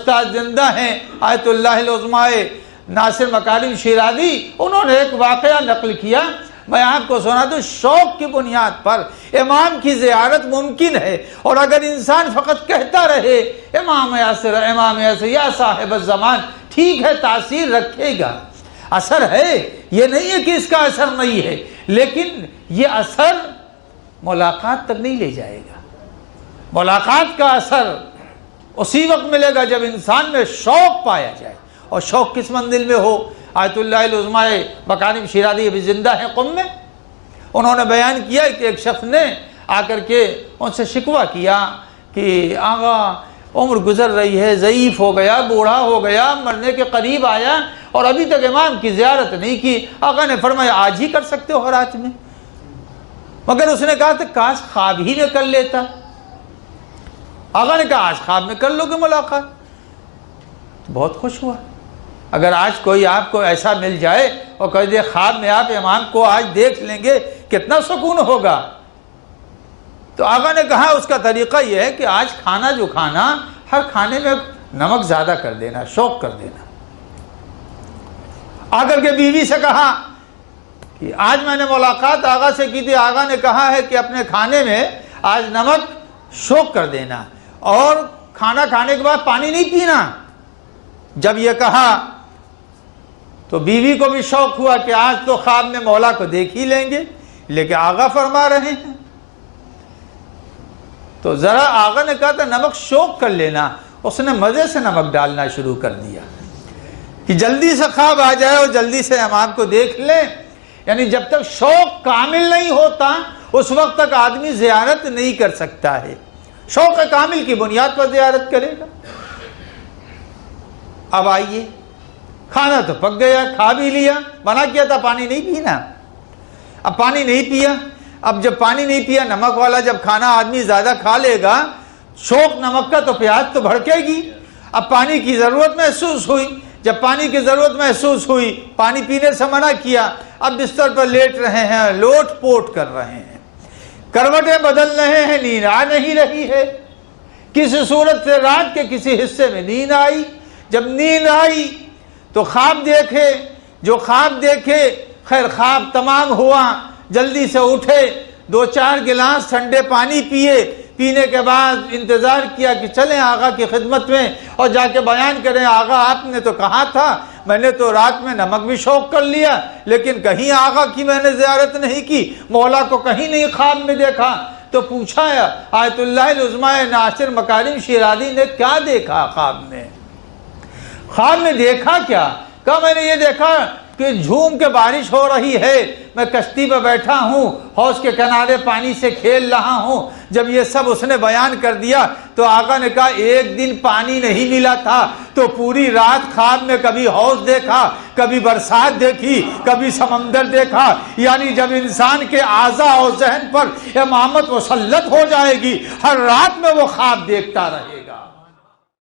استاد زندہ ہیں آیت اللہ العظمیٰ ناصر مکارم شیرازی، انہوں نے ایک واقعہ نقل کیا، میں آپ کو سنا دوں۔ شوق کی بنیاد پر امام کی زیارت ممکن ہے، اور اگر انسان فقط کہتا رہے امام یاسر یا صاحب الزمان، ٹھیک ہے تاثیر رکھے گا، اثر ہے، یہ نہیں ہے کہ اس کا اثر نہیں ہے، لیکن یہ اثر ملاقات تک نہیں لے جائے گا۔ ملاقات کا اثر اسی وقت ملے گا جب انسان میں شوق پایا جائے، اور شوق کس منزل میں ہو؟ آیت اللہ العظمیٰ مکارم شیرازی ابھی زندہ ہیں قم میں، انہوں نے بیان کیا کہ ایک شخص نے آ کر کے ان سے شکوہ کیا کہ آقا عمر گزر رہی ہے، ضعیف ہو گیا، بوڑھا ہو گیا، مرنے کے قریب آیا اور ابھی تک امام کی زیارت نہیں کی۔ آقا نے فرمایا آج ہی کر سکتے ہو رات میں، مگر اس نے کہا کہ کاش خواب ہی میں کر لیتا۔ آقا نے کہا آج خواب میں کر لو گے ملاقات، بہت خوش ہوا۔ اگر آج کوئی آپ کو ایسا مل جائے اور کہہ دے خواب میں آپ امام کو آج دیکھ لیں گے، کتنا سکون ہوگا۔ تو آقا نے کہا اس کا طریقہ یہ ہے کہ آج کھانا جو کھانا، ہر کھانے میں نمک زیادہ کر دینا، شوق کر دینا۔ آ کر کے بیوی سے کہا کہ آج میں نے ملاقات آقا سے کی تھی، آقا نے کہا ہے کہ اپنے کھانے میں آج نمک شوق کر دینا، اور کھانا کھانے کے بعد پانی نہیں پینا۔ جب یہ کہا تو بیوی کو بھی شوق ہوا کہ آج تو خواب میں مولا کو دیکھ ہی لیں گے، لیکن آقا فرما رہے ہیں تو ذرا آقا نے کہا تھا نمک شوق کر لینا، اس نے مزے سے نمک ڈالنا شروع کر دیا کہ جلدی سے خواب آ جائے اور جلدی سے امام کو دیکھ لیں۔ یعنی جب تک شوق کامل نہیں ہوتا اس وقت تک آدمی زیارت نہیں کر سکتا ہے، شوق کامل کی بنیاد پر زیارت کرے گا۔ اب آئیے، کھانا تو پک گیا، کھا بھی لیا، منع کیا تھا پانی نہیں پینا، اب پانی نہیں پیا۔ اب جب پانی نہیں پیا، نمک والا جب کھانا آدمی زیادہ کھا لے گا، شوق نمک کا تو پیاس تو بھڑکے گی۔ اب پانی کی ضرورت محسوس ہوئی، جب پانی کی ضرورت محسوس ہوئی، پانی پینے سے منع کیا، اب بستر پر لیٹ رہے ہیں، لوٹ پوٹ کر رہے ہیں، کروٹیں بدل رہے ہیں، نیند آ نہیں رہی ہے، کسی صورت سے رات کے کسی حصے میں نیند آئی۔ جب نیند آئی تو خواب دیکھے، جو خواب دیکھے خیر خواب تمام ہوا، جلدی سے اٹھے، 2-4 گلاس ٹھنڈے پانی پیے، پینے کے بعد انتظار کیا کہ چلیں آقا کی خدمت میں اور جا کے بیان کریں آقا آپ نے تو کہا تھا، میں نے تو رات میں نمک بھی شوق کر لیا، لیکن کہیں آقا کی میں نے زیارت نہیں کی، مولا کو کہیں نہیں خواب میں دیکھا۔ تو پوچھا آیت اللہ العظمیٰ ناصر مکارم شیرازی نے کیا دیکھا خواب میں؟ خواب میں دیکھا کیا؟ کہا میں نے یہ دیکھا کہ جھوم کے بارش ہو رہی ہے، میں کشتی پہ بیٹھا ہوں، حوض کے کنارے پانی سے کھیل رہا ہوں۔ جب یہ سب اس نے بیان کر دیا تو آقا نے کہا ایک دن پانی نہیں ملا تھا تو پوری رات خواب میں کبھی حوض دیکھا، کبھی برسات دیکھی، کبھی سمندر دیکھا۔ یعنی جب انسان کے اعضاء اور ذہن پر امامت مسلط ہو جائے گی، ہر رات میں وہ خواب دیکھتا رہے۔